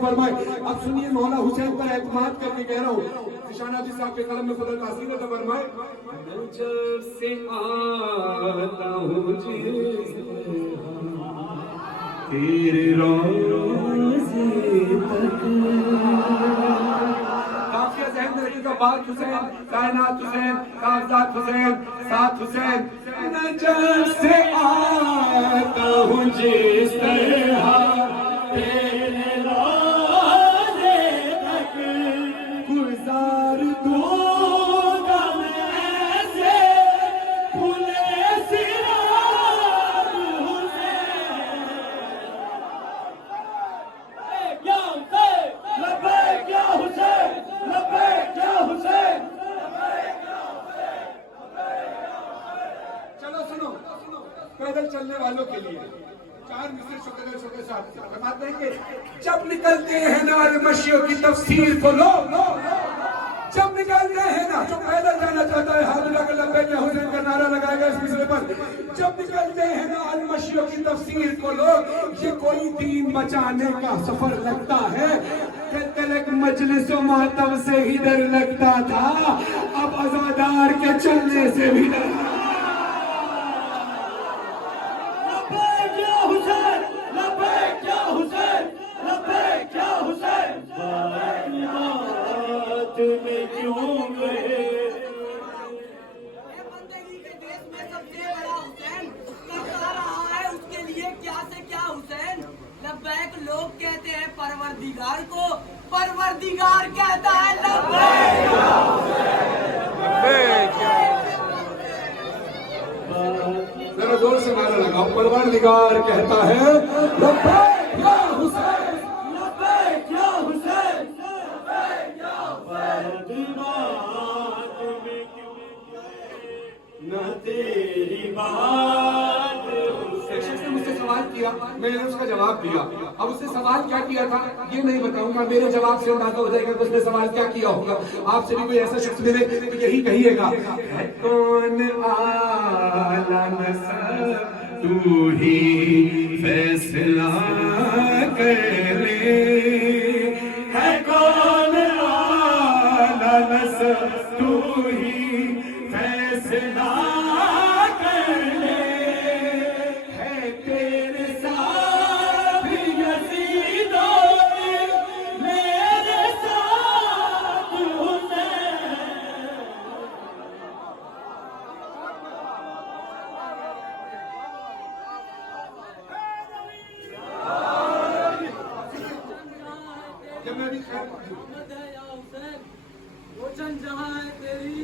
फरमाए। अब सुनिए मौला हुसैन पर एतमाद करके कह रहा हूँ, निशाना जी साहब के कलम में खुदा तासीर अता फरमाए। मैं जब से आता हूँ तेरे रोज़े तक, काफिया ज़हन में रखिएगा, बात हुसैन, कायनात हुसैन, कागजात हुसैन, साथ हुसैन। मैं जब से आता हूँ जिस तरह तेरे रोज़े तक, गुजार दूंगा मैं ऐसे खुले सिराज हुसैन। क्या हुसैन, लब्बैक क्या हुसैन, लब्बैक क्या हुसैन। चलो सुनो, पैदल चलने वालों के लिए चार मिसरे शुक्र साहब बताते हैं कि जब निकलते हैं ना मशियों की तफसीर को लो, जब निकलते हैं ना, जो पैदल जाना चाहता है हाथ लगा लब्बैक या हुसैन का नारा लगाएगा इस मिसरे पर। जब निकलते हैं ना अलमशियों की तफसीर को लो, ये कोई दीन बचाने का सफर लगता है। तलक मजलिसों मातम से ही डर लगता था, अब अज़ादार के चलने से भी डर। लोग कहते हैं परवरदिगार को, परवरदिगार कहता है लब्बैक या हुसैन। जरा जोर से नारा लगाओ, परवरदिगार कहता है लब्बैक या हुसैन, लब्बैक या हुसैन, लब्बैक या हुसैन। न तेरी बात। एक शख्स ने मुझसे सवाल किया, मैंने उसका जवाब दिया। अब उसने सवाल क्या किया था ये नहीं बताऊंगा, मेरे जवाब से अंदाजा हो जाएगा कि उसने सवाल क्या किया होगा। आपसे भी कोई ऐसा शख्स मिले तो यही कहिएगा, कौन आला नसब तू ही फैसला कर ले, है कौन आला नसब तू ही फैसला कर ले, है तेरे साथ यज़ीदों में मेरे साथ हुसैन। जब मैं भी आमद है या हुसैन, रोशन जहाँ है तेरी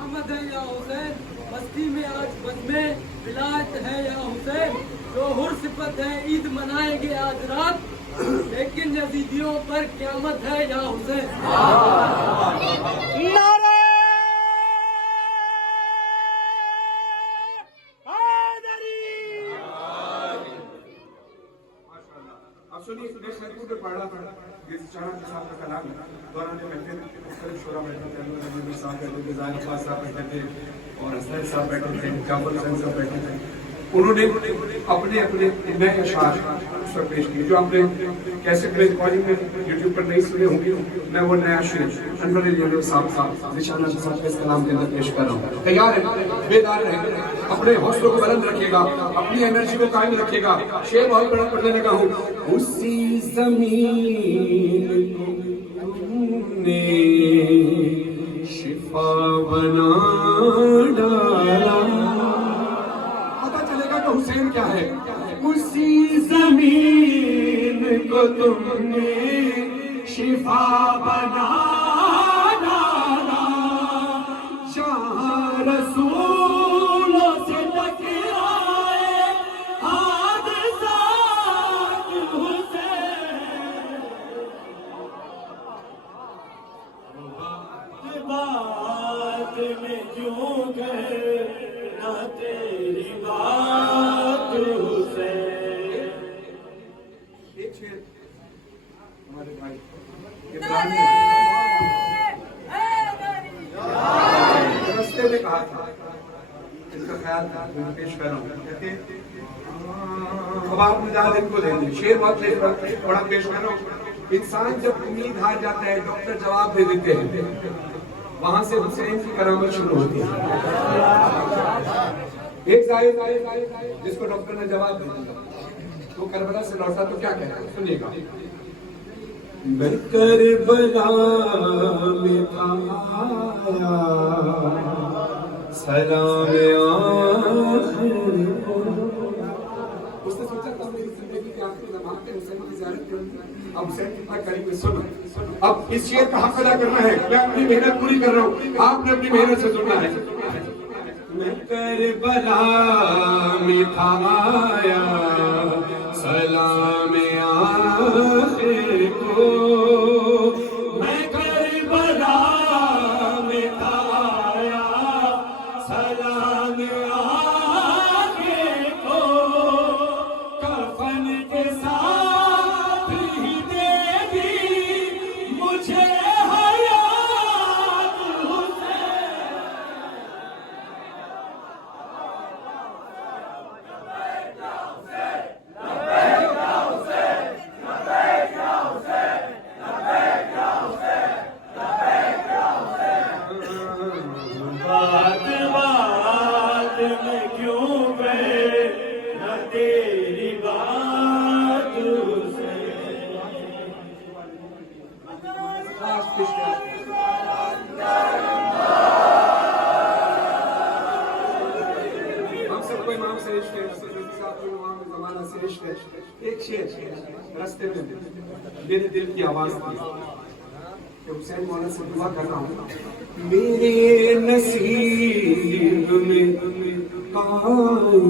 आमद है या हुसैन। बस्ती में आज बद में विलायत है या हुसैन। जो हुर सिफत है ईद मनाएंगे आज रात, लेकिन यजीदियों पर क़यामत है या हुसैन। नारे अब सुनिए, खैरपुर में पढ़ा था चाणक्य के साथ का कलाम दौरान बैठे थे, मुख्तलिफ शोरा बैठे थे, नबी साहब बैठे थे, ज़ाहिर अब्बास साहब बैठे थे और हसन साहब बैठे थे, जाफर हुसैन साहब बैठे थे। उन्होंने अपने अपने नए अशार उस पर पेश किए, जो आपने कैसेट में रिकॉर्डिंग में यूट्यूब पर नहीं सुने होंगे। मैं वो नया शेर अनवर अली साहब का निशाना के साथ इस कलाम के अंदर पेश कर रहा हूँ। तैयार है, बेदार है, अपने हौसलों को बुलंद रखिएगा, अपनी एनर्जी को कायम रखिएगा। शेर बहुत बड़ा पढ़ने लगा हूँ। उसी जमीन तुमने शिफा बना डाला, पता चलेगा कि हुसैन क्या है। उसी जमीन को तुमने शिफा बना डाला, जहाँ रसूलों से टकराए हादसात हुसैन। बात में क्यों गए ना तेरी बात हुसैन। एक शेर हमारे भाई रस्ते में कहा था, इसका ख्याल मैं पेश कर रहा हूँ। कहते अब आप मुझे इनको देंगे, शेर बहुत बड़ा पेश कर रहा हूँ। इंसान जब उम्मीद हार जाता है, डॉक्टर जवाब दे देते हैं, वहां से हुसैन की करामत शुरू होती है। एक जाहिर जिसको डॉक्टर ने जवाब दे दिया, तो करबला से लौटा तो क्या कहता है, सुनिएगा। मैं करबला में आया, सलाम आखिर को। उसने सोचा था मेरी जिंदगी के आखिरी लम्हात में हुसैन की ज़ियारत करूंगा। अब हुसैन कितना करीब है, सुनो। अब इस शेर का हक अदा करना है, मैं अपनी मेहनत पूरी कर रहा हूँ, आपने अपनी मेहनत से सुनना है। मैं करबला में आया, सलाम आखिर को। मैं करबला में आया, सलाम आखिर को। कफन के साथ ही दे दी मुझे हयात हुसैन। बात बात में क्यों गए न तेरी बात हुसैन। हम सबको इमाम से इश्क है, जमाना से इश्क है। एक शेर रास्ते में मेरे दिल की आवाज थी कि हुसैन मौला से दुआ कर रहा हूँ, मेरे नसीब में कायम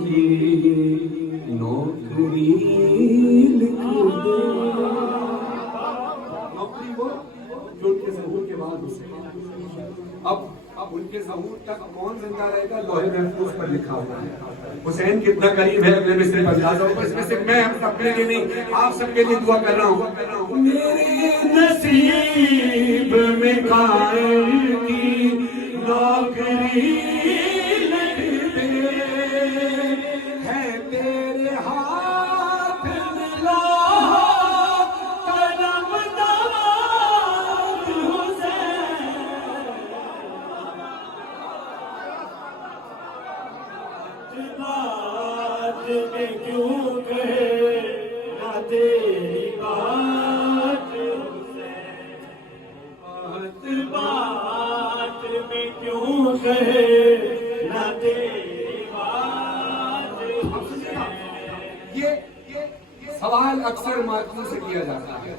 की नौकरी लिख दे। नौकरी वो जो उनके ज़हूर के बाद उसे, अब उनके ज़हूर तक कौन जिंदा रहेगा, लोहे महफूज पर लिखा हुआ है। हुसैन कितना करीब है अपने मिस्र पर जाता हूँ, इसमें से मैं अपने लिए नहीं, आप सबके लिए दुआ कर रहा हूँ। मेरे नसीब में कायम की नौकरी लिख दे, है तेरे हाथ में लोहा कलम दामाद हुसैन। बात में क्यों कहे ना तेरी बात हुसैन। बात में क्यों कहे ना तेरी बात हुसैन। ये सवाल अक्सर मातमी से किया जाता है,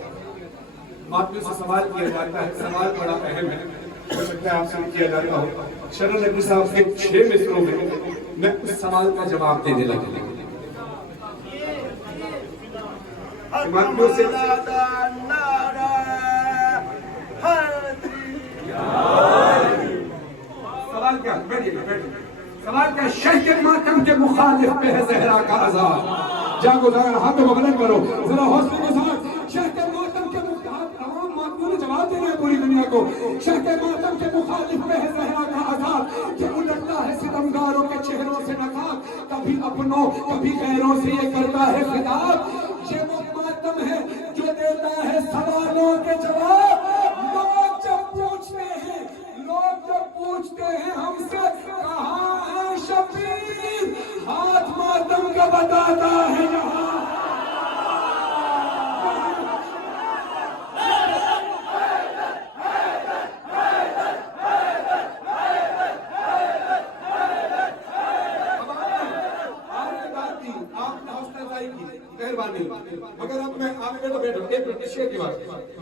मातमी से सवाल किया जाता है, सवाल बड़ा अहम है, हो सकता है आपसे किया जाता हो। शरण नबी साहब के 6 मिसरों में मैं उस सवाल का जवाब देने लगा। मातमियों से सवाल क्या, बैठिए। सवाल क्या, शह मातम के मुखालिफ पे है ज़हरा का अज़ाब। जागो जरा, हाथों को बुलंद करो, जरा हौसले के साथ। शह मातम के मुखालिफ, तमाम मातमियों ने जवाब देना है पूरी दुनिया को। शह मातम के मुखालिफ पे है ज़हरा का अज़ाब, कि उलटता है सितमगारों के चेहरों से नकाब। कभी अपनों कभी गैरों से ये करता है खिताब। ये वो मातम है जो देता है सवालों के जवाब। लोग जब पूछते हैं हमसे कहाँ है शबीर, हाथ मातम का बताता है जहाँ। मगर अब मैं आप बैठो एक शेर की बात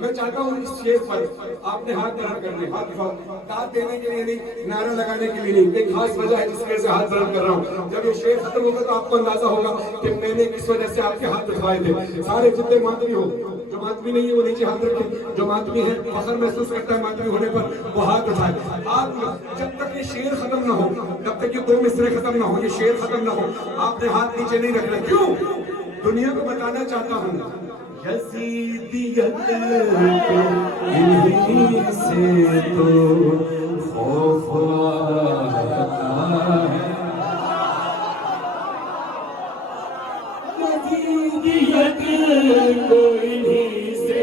मैं चाहता हूँ, इस शेर पर आपने हाथ बराबर करने, हाथ दिखाओ, दाद देने के लिए नहीं, नारा लगाने के लिए नहीं, एक खास वजह है जिसकी वजह से हाथ बराबर कर रहा हूँ। जब ये शेर खत्म होगा तो आपको अंदाजा होगा कि मैंने किस वजह से आपके हाथ उठवाए थे। सारे जितने मातमी हो, जो मातमी नहीं है वो नीचे हाथ रखे, जो मातमी है फख्र महसूस करता है मातमी होने पर वो हाथ उठाए। आप जब तक ये शेर खत्म ना हो, जब तक ये 2 मिसरे खत्म ना हो, ये शेर खत्म ना हो, आपने हाथ नीचे नहीं रखना। क्यों? दुनिया को बताना चाहता हूँ, यज़ीदियत को इन्हीं से तो खौफ आता है। यज़ीदियत को इन्हीं से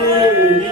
तेरी